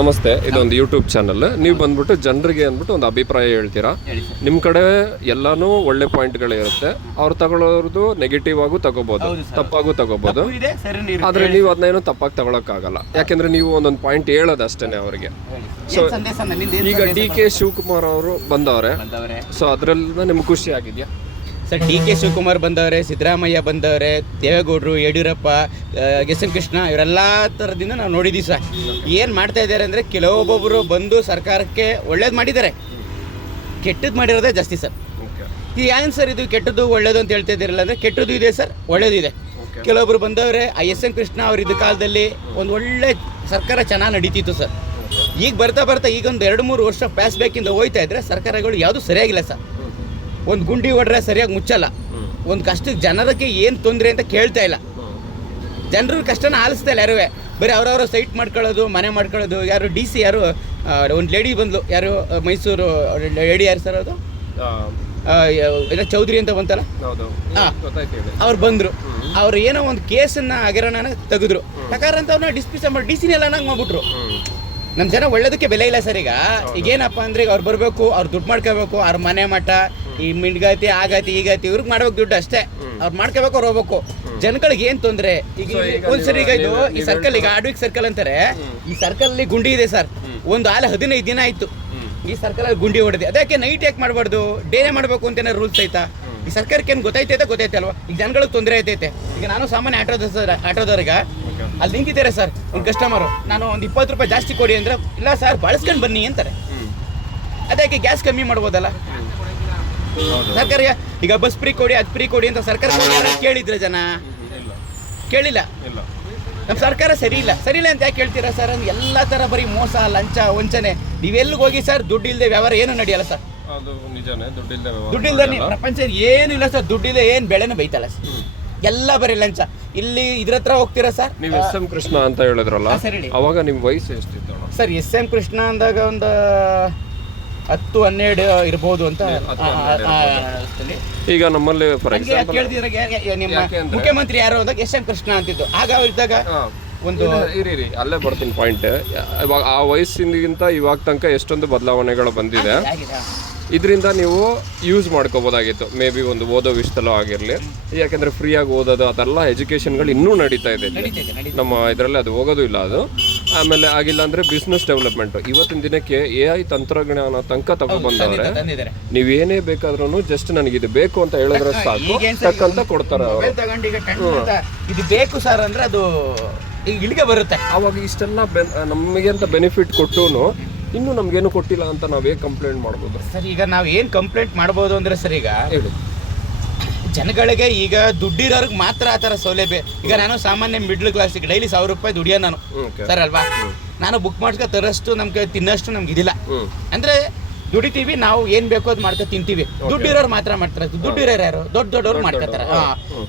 ನಮಸ್ತೆ, ಇದೊಂದು YouTube channel. ನೀವು ಬಂದ್ಬಿಟ್ಟು ಜನರಿಗೆ ಅಂದ್ಬಿಟ್ಟು ಒಂದು ಅಭಿಪ್ರಾಯ ಹೇಳ್ತೀರಾ. ನಿಮ್ಮ ಕಡೆ ಎಲ್ಲಾನು ಒಳ್ಳೆ ಪಾಯಿಂಟ್ಗಳೇ ಇರುತ್ತೆ. ಅವ್ರು ತಗೊಳ್ಳೋದು ನೆಗೆಟಿವ್ ಆಗು ತಗೋಬಹುದು, ತಪ್ಪಾಗೂ ತಗೋಬಹುದು. ಆದ್ರೆ ನೀವು ಅದನ್ನೇನು ತಪ್ಪಾಗಿ ತಗೊಳಕ್ಕಾಗಲ್ಲ, ಯಾಕೆಂದ್ರೆ ನೀವು ಒಂದೊಂದು ಪಾಯಿಂಟ್ ಹೇಳೋದು ಅಷ್ಟೇನೆ ಅವರಿಗೆ. ಸೊ ಈಗ DK ಶಿವಕುಮಾರ್ ಅವರು ಬಂದವ್ರೆ, ಸೊ ಅದ್ರಲ್ಲ ನಿಮ್ಗೆ ಖುಷಿ ಆಗಿದೆಯಾ? ಸರ್, DK ಶಿವಕುಮಾರ್ ಬಂದವ್ರೆ, ಸಿದ್ದರಾಮಯ್ಯ ಬಂದವ್ರೆ, ದೇವೇಗೌಡರು, ಯಡಿಯೂರಪ್ಪ, ಎಸ್ ಎಂ ಕೃಷ್ಣ, ಇವರೆಲ್ಲ ಥರದಿಂದ ನಾವು ನೋಡಿದ್ದೀವಿ ಸರ್. ಏನು ಮಾಡ್ತಾ ಇದ್ದಾರೆ ಅಂದರೆ, ಕೆಲವೊಬ್ಬೊಬ್ಬರು ಬಂದು ಸರ್ಕಾರಕ್ಕೆ ಒಳ್ಳೇದು ಮಾಡಿದ್ದಾರೆ, ಕೆಟ್ಟದ್ದು ಮಾಡಿರೋದೇ ಜಾಸ್ತಿ ಸರ್. ಏನು ಸರ್ ಇದು ಕೆಟ್ಟದ್ದು ಒಳ್ಳೇದು ಅಂತ ಹೇಳ್ತಾ ಇದ್ದೀರಲ್ಲ ಅಂದರೆ, ಕೆಟ್ಟದ್ದು ಇದೆ ಸರ್, ಒಳ್ಳೇದು ಇದೆ. ಕೆಲವೊಬ್ರು ಬಂದವ್ರೆ, ಎಸ್ ಎಂ ಕೃಷ್ಣ ಅವರಿದ್ದ ಕಾಲದಲ್ಲಿ ಒಂದು ಒಳ್ಳೆ ಸರ್ಕಾರ ಚೆನ್ನಾಗಿ ನಡೀತಿತ್ತು ಸರ್. ಈಗ ಬರ್ತಾ ಬರ್ತಾ ಈಗೊಂದು 2-3 ವರ್ಷ ಪ್ಯಾಸ್ ಬೇಕಿಂದ ಹೋಯ್ತಾ ಇದ್ರೆ ಸರ್ಕಾರಗಳು ಯಾವುದೂ ಸರಿಯಾಗಿಲ್ಲ ಸರ್. ಒಂದು ಗುಂಡಿ ಹೊಡ್ರೆ ಸರಿಯಾಗಿ ಮುಚ್ಚಲ್ಲ, ಒಂದು ಕಷ್ಟಕ್ಕೆ ಜನರಿಗೆ ಏನು ತೊಂದರೆ ಅಂತ ಕೇಳ್ತಾ ಇಲ್ಲ, ಜನರ ಕಷ್ಟನ ಆಲಿಸ್ತಾ ಇಲ್ಲ ಯಾರು. ಬರೀ ಅವರವರ ಸೈಟ್ ಮಾಡ್ಕೊಳ್ಳೋದು, ಮನೆ ಮಾಡ್ಕೊಳ್ಳೋದು. ಯಾರು DC ಯಾರು ಒಂದು ಲೇಡಿ ಬಂದ್ಲು, ಯಾರು ಮೈಸೂರು ಲೇಡಿ, ಯಾರು ಸರ್ ಅದು ಏನೋ ಚೌಧರಿ ಅಂತ ಬಂತಲ್ಲ, ಅವ್ರು ಬಂದರು. ಅವ್ರು ಏನೋ ಒಂದು ಕೇಸನ್ನು ಹಗರಣನ ತೆಗೆದ್ರು, ಪ್ರಕಾರ ಅಂತ ಅವ್ರನ್ನ ಡಿಸ್ಮಿಸ್ ಮಾಡಿ DC ಎಲ್ಲ ಮಾಡ್ಬಿಟ್ರು. ನಮ್ಮ ಜನ ಒಳ್ಳೇದಕ್ಕೆ ಬೆಲೆ ಇಲ್ಲ ಸರ್. ಈಗೇನಪ್ಪ ಅಂದರೆ, ಅವ್ರು ಬರಬೇಕು, ಅವ್ರು ದುಡ್ಡು ಮಾಡ್ಕೋಬೇಕು, ಅವ್ರ ಮನೆ ಮಠ, ಈ ಮಿಣ್ಗಾತಿ ಆಗತಿ ಈಗತಿ ಇವ್ರಿಗೆ ಮಾಡ್ಬೇಕು ದುಡ್ಡು ಅಷ್ಟೇ. ಅವ್ರು ಮಾಡ್ಕೋಬೇಕು, ಅವ್ರು ಹೋಗ್ಬೇಕು. ಜನಗಳಿಗೆ ಏನು ತೊಂದರೆ? ಈಗ ಒಂದ್ಸರಿ ಈಗ ಇದು ಈ ಸರ್ಕಲ್, ಈಗ ಆಡ್ವಿಕ್ ಸರ್ಕಲ್ ಅಂತಾರೆ, ಈ ಸರ್ಕಲ್ ಗುಂಡಿ ಇದೆ ಸರ್. ಒಂದು 15 ದಿನ ಆಯ್ತು ಈ ಸರ್ಕಲ್ ಗುಂಡಿ ಹೊಡೆದೆ. ಅದಕ್ಕೆ ನೈಟ್ ಯಾಕೆ ಮಾಡಬಾರ್ದು, ಡೇನೇ ಮಾಡಬೇಕು ಅಂತ ರೂಲ್ಸ್ ಐತಾ? ಈ ಸರ್ಕಾರಕ್ಕೆ ಏನು ಗೊತ್ತೈತೆ ಅಲ್ವಾ? ಈಗ ಜನಗಳಿಗೆ ತೊಂದರೆ ಐತೈತೆ. ಈಗ ನಾನು ಸಾಮಾನ್ಯ ಆಟೋದವ್ರಿಗೆ ಅಲ್ಲಿ ನಿಂತಿದ್ದಾರೆ ಸರ್, ಒಂದು ಕಸ್ಟಮರು, ನಾನು ಒಂದು 20 ರೂಪಾಯಿ ಜಾಸ್ತಿ ಕೊಡಿ ಅಂದ್ರೆ, ಇಲ್ಲ ಸರ್ ಬಳಸ್ಕೊಂಡು ಬನ್ನಿ ಅಂತಾರೆ. ಅದಕ್ಕೆ ಗ್ಯಾಸ್ ಕಮ್ಮಿ ಮಾಡ್ಬೋದಲ್ಲ ಸರ್ಕಾರ? ಈಗ ಬಸ್ ಫ್ರೀ ಕೊಡಿ, ಅದು ಫ್ರೀ ಕೊಡಿ ಅಂತ ಸರ್ಕಾರ ಕೇಳಿದ್ರೆ ಜನ ಕೇಳಿಲ್ಲ. ನಮ್ಮ ಸರ್ಕಾರ ಸರಿ ಇಲ್ಲ ಅಂತ ಯಾಕೆ ಕೇಳ್ತೀರಾ ಸರ್? ಎಲ್ಲ ಥರ ಬರೀ ಮೋಸ, ಲಂಚ, ವಂಚನೆ. ನೀವೆಲ್ಲಿಗೆ ಹೋಗಿ ಸರ್, ದುಡ್ಡು ಇಲ್ಲದೆ ವ್ಯವಹಾರ ಏನು ನಡೆಯಲ್ಲ ಸರ್. ದುಡ್ಡಿಲ್ದೆ ಪ್ರಪಂಚ ಏನು ಇಲ್ಲ ಸರ್. ದುಡ್ಡಿಲ್ಲದೆ ಏನು ಬೆಳೆನೂ ಬೈತಲ್ಲ ಸರ್, ಎಲ್ಲ ಬರೀ ಲಂಚ. ಇಲ್ಲಿ ಇದ್ರ ಹತ್ರ ಹೋಗ್ತೀರಾ ಸರ್? ನೀವು ಎಸ್ ಎಂ ಕೃಷ್ಣ ಅಂತ ಹೇಳಿದ್ರಲ್ಲ, ಅವಾಗ ನಿಮ್ಮ ವಯಸ್ಸು ಎಷ್ಟಿತ್ತು ಸರ್? ಎಸ್ ಎಂ ಕೃಷ್ಣ ಅಂದಾಗ ಒಂದು 10-12 ಇರ್ಬೋದು ಅಂತ. ಈಗ ನಮ್ಮಲ್ಲಿ ನಿಮ್ಮ ಮುಖ್ಯಮಂತ್ರಿ ಯಾರು ಅಂದಾಗ ಎಸ್ ಎಂ ಕೃಷ್ಣ ಅಂತಿದ್ದು. ಆಗ ಇದ್ದಾಗ ಒಂದು ಇರಿ ಅಲ್ಲೇ ಬರ್ತೀನಿ ಪಾಯಿಂಟ್. ಇವಾಗ ಆ ವಯಸ್ಸಿಗಿಂತ ಇವಾಗ ತನಕ ಎಷ್ಟೊಂದು ಬದಲಾವಣೆಗಳು ಬಂದಿದೆ. ಇದರಿಂದ ನೀವು ಯೂಸ್ ಮಾಡ್ಕೋಬೋದಾಗಿತ್ತು, ಮೇ ಬಿ ಒಂದು ಓದೋ ವಿಷಯದಲ್ಲೂ ಆಗಿರಲಿ. ಯಾಕೆಂದರೆ ಫ್ರೀಯಾಗಿ ಓದೋದು ಅದೆಲ್ಲ ಎಜುಕೇಷನ್ಗಳು ಇನ್ನೂ ನಡೀತಾ ಇದೆ ನಮ್ಮ ಇದರಲ್ಲಿ, ಅದು ಹೋಗೋದು ಇಲ್ಲ ಅದು. ಆಮೇಲೆ ಆಗಿಲ್ಲ ಅಂದರೆ ಬಿಸ್ನೆಸ್ ಡೆವಲಪ್ಮೆಂಟು. ಇವತ್ತಿನ ದಿನಕ್ಕೆ AI ತಂತ್ರಜ್ಞಾನ ತನಕ ತಗೊಬಂದವ್ರೆ. ನೀವೇನೇ ಬೇಕಾದ್ರೂ ಜಸ್ಟ್ ನನಗಿದು ಬೇಕು ಅಂತ ಹೇಳಿದ್ರೆ ಸಾಕು, ತಕ್ಕಂತ ಕೊಡ್ತಾರೆ ಅವರು. ಇದು ಬೇಕು ಸರ್ ಅಂದರೆ ಅದು ಈಗ ಇಲ್ಲಿಗೆ ಬರುತ್ತೆ. ಅವಾಗ ಇಷ್ಟೆಲ್ಲ ನಮಗೆ ಅಂತ ಬೆನಿಫಿಟ್ ಕೊಟ್ಟು ಇನ್ನೂ ನಮ್ಗೇನು ಕೊಟ್ಟಿಲ್ಲ ಅಂತ ನಾವೇ ಕಂಪ್ಲೇಂಟ್ ಮಾಡ್ಬೋದು ಸರ್. ಈಗ ನಾವು ಏನು ಕಂಪ್ಲೇಂಟ್ ಮಾಡ್ಬೋದು ಅಂದರೆ ಸರ್, ಈಗ ಹೇಳಿ, ಜನಗಳಿಗೆ ಈಗ ದುಡ್ಡಿರೋರ್ಗೆ ಮಾತ್ರ ಆ ಥರ ಸೌಲಭ್ಯ. ಈಗ ನಾನು ಸಾಮಾನ್ಯ ಮಿಡ್ಲ್ ಕ್ಲಾಸಿಗೆ ಡೈಲಿ 1000 ರೂಪಾಯಿ ದುಡಿಯೋ ನಾನು ಸರ್ ಅಲ್ವಾ? ನಾನು ಬುಕ್ ಮಾಡ್ಕೊ ತರಷ್ಟು ನಮ್ಗೆ ತಿನ್ನಷ್ಟು ನಮ್ಗೆ ಇದಿಲ್ಲ. ಅಂದರೆ ದುಡಿತೀವಿ, ನಾವು ಏನು ಬೇಕೋ ಅದು ಮಾಡ್ಕೊ ತಿಂತೀವಿ. ದುಡ್ಡಿರೋರು ಮಾತ್ರ ಮಾಡ್ತಾರೆ. ದುಡ್ಡಿರೋರು ಯಾರು? ದೊಡ್ಡವ್ರು ಮಾಡ್ಕೊತಾರೆ.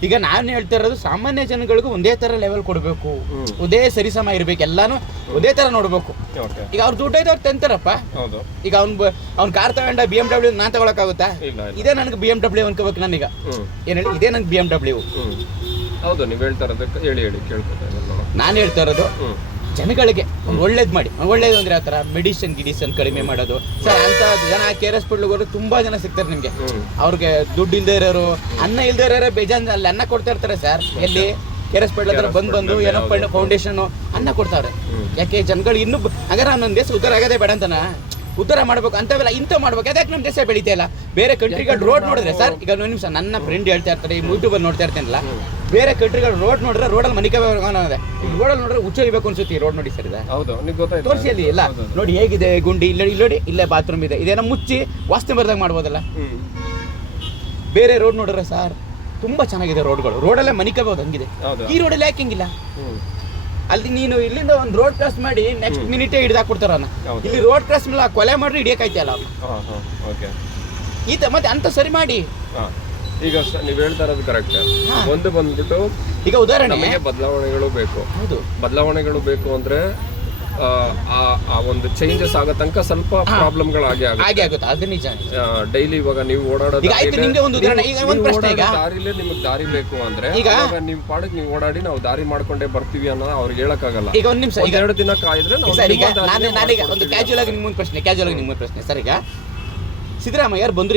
ಈಗ ನಾನು ಹೇಳ್ತಾ ಇರೋದು, ಸಾಮಾನ್ಯ ಜನಗಳಿಗೂ ಒಂದೇ ಥರ ಲೆವೆಲ್ ಕೊಡಬೇಕು, ಒಂದೇ ಸರಿಸಮ ಇರಬೇಕು, ಎಲ್ಲಾನು ಒಂದೇ ಥರ ನೋಡಬೇಕು. ಈಗ ಅವ್ರು ದುಡ್ಡು ಐತೆ ಅವ್ರು ತಂತಾರಪ್ಪ. ಈಗ ಅವ್ನು ಕಾರ್ ತಗೊಂಡ BMW ನಾನು ತಗೊಳಕ್ಕಾಗುತ್ತಾ? ಇದೇ ನನಗೆ BMW ಅನ್ಕೋಬೇಕು ನಾನೀಗ. ಏನು ಹೇಳಿ, ಇದೇ ನನಗೆ BMW. ಹೌದು, ನೀವು ಹೇಳ್ತಾ ಇರೋದಕ್ಕೆ ಹೇಳಿ ಕೇಳ್ಕೊತಾ ನಾನು ಹೇಳ್ತಾ ಇರೋದು, ಜನಗಳಿಗೆ ಒಂದು ಒಳ್ಳೇದು ಮಾಡಿ. ಒಳ್ಳೇದು ಅಂದರೆ ಯಾವ ಥರ? ಮೆಡಿಸಿನ್ ಕಡಿಮೆ ಮಾಡೋದು ಸರ್. ಅಂತ ಜನ KRS ಹೋದ್ರೆ ತುಂಬ ಜನ ಸಿಗ್ತಾರೆ ನಿಮಗೆ. ಅವ್ರಿಗೆ ದುಡ್ಡು ಇಲ್ಲದೆ ಇರೋರು, ಅನ್ನ ಇಲ್ಲದೆ ಇರೋರು ಬೇಜಾನ್ ಅಲ್ಲಿ ಅನ್ನ ಕೊಡ್ತಾ ಇರ್ತಾರೆ ಸರ್. ಎಲ್ಲಿ KRS ಹತ್ರ ಬಂದು ಏನೋ ಫೌಂಡೇಶನ್ ಅನ್ನ ಕೊಡ್ತಾರೆ. ಯಾಕೆ ಜನಗಳು ಇನ್ನೂ ಹಾಗಾದ್ರೆ ನನ್ನ ದೇಶ ಉದ್ಧಾರ ಆಗೋದೇ ಬೇಡ ಅಂತನಾ? ಉದ್ಧಾರ ಮಾಡ್ಬೇಕು ಅಂತವೆಲ್ಲ ಇಂಥ ಮಾಡ್ಬೇಕು. ಅದಕ್ಕೆ ನಮ್ಮ ದೇಶ ಬೆಳೀತಾ ಇಲ್ಲ. ಬೇರೆ ಕಂಟ್ರಿಗಳು ರೋಡ್ ನೋಡಿದ್ರೆ ಸರ್, ಈಗ ಒಂದು ನಿಮಿಷ, ನನ್ನ ಫ್ರೆಂಡ್ ಹೇಳ್ತಾ ಇರ್ತಾರೆ, ಈ ಯೂಟ್ಯೂಬಲ್ಲಿ ನೋಡ್ತಾ ಇರ್ತೀನಲ್ಲ, ಬೇರೆ ಕಂಟ್ರಿಗಳು ರೋಡ್ ನೋಡಿದ್ರೆ ರೋಡಲ್ಲಿ ಮನಿಕೆ ಅನ್ನೋದೆ. ಈಗ ರೋಡಲ್ಲಿ ನೋಡಿದ್ರೆ ಹುಚ್ಚೋಯ್ಬೇಕು ಅನ್ಸುತ್ತೆ. ರೋಡ್ ನೋಡಿ ಸರ್, ಇದೆ ತೋರಿಸಿ ಅಲ್ಲಿ ಎಲ್ಲ ನೋಡಿ ಹೇಗಿದೆ ಗುಂಡಿ. ಇಲ್ಲಿ ನೋಡಿ, ಇಲ್ಲೇ ಬಾತ್ರೂಮ್ ಇದೆ, ಇದೇನೋ ಮುಚ್ಚಿ ವಾಸನೆ ಬರ್ದಾಗ ಮಾಡ್ಬೋದಲ್ಲ. ಬೇರೆ ರೋಡ್ ನೋಡಿದ್ರೆ ಸರ್ ತುಂಬ ಚೆನ್ನಾಗಿದೆ ರೋಡ್ಗಳು, ರೋಡಲ್ಲೇ ಮನಿಕಬಹುದು ಹಂಗಿದೆ. ಈ ರೋಡಲ್ಲಿ ಯಾಕೆ ಹಿಂಗಿಲ್ಲ? ಅಲ್ಲಿ ನೀನು ಇಲ್ಲಿಂದ ಒಂದು ರೋಡ್ ಕ್ರಾಸ್ ಮಾಡಿ ನೆಕ್ಸ್ಟ್ ಮಿನಿಟೇ ಹಿಡಿದಾಕ್ಬಿಡ್ತಾರ. ಇಲ್ಲಿ ರೋಡ್ ಕ್ರಾಸ್ ಮೇಲೆ ಕೊಲೆ ಮಾಡ್ರಿ ಹಿಡಿಯಕ್ಕಾಯ್ತಲ್ಲ ಈತ. ಮತ್ತೆ ಅಂತ ಸರಿ ಮಾಡಿ. ಈಗ ನೀವು ಹೇಳ್ತಾ ಇರೋದು ಕರೆಕ್ಟ್. ಒಂದು ಬಂದ್ಬಿಟ್ಟು ಈಗ ಉದಾಹರಣೆ ಬದಲಾವಣೆಗಳು ಬೇಕು. ಹೌದು, ಬದಲಾವಣೆಗಳು ಬೇಕು ಅಂದ್ರೆ ಆ ಒಂದು ಚೇಂಜಸ್ ಆಗೋ ತನಕ ಸ್ವಲ್ಪ ಪ್ರಾಬ್ಲಮ್ಗಳು ಹಾಗೆ ಆಗುತ್ತೆ, ಅದು ನಿಜ. ಡೈಲಿ ಇವಾಗ ನೀವು ಓಡಾಡೋ ಈಗ ಆಯ್ತು, ನಿಮ್ಗೆ ಒಂದು ಉದಾಹರಣೆ, ಈಗ ಒಂದು ಪ್ರಶ್ನೆ, ಈಗ ದಾರಿಲೇ ನಿಮಗೆ ದಾರಿ ಬೇಕು ಅಂದ್ರೆ ಈಗ ನಿಮ್ ಪಾಡಕ್ ನೀವು ಓಡಾಡಿ ನಾವು ದಾರಿ ಮಾಡ್ಕೊಂಡೇ ಬರ್ತೀವಿ ಅನ್ನೋ ಅವ್ರಿಗೆ ಹೇಳಕ್ಕಾಗಲ್ಲ. ಈಗ ಒಂದು ನಿಮಿಷ, ಈಗ 2 ದಿನ ಕಾಯಿದ್ರೆ ಸರ್, ಈಗ ನಾನೀಗ ಒಂದು ಕ್ಯಾಜುವಲ್ ಆಗಿ ನಿಮ್ಮೊಂದು ಪ್ರಶ್ನೆ ಸರ್. ಈಗ ಸಿದ್ದರಾಮಯ್ಯ ಬಂದ್ರು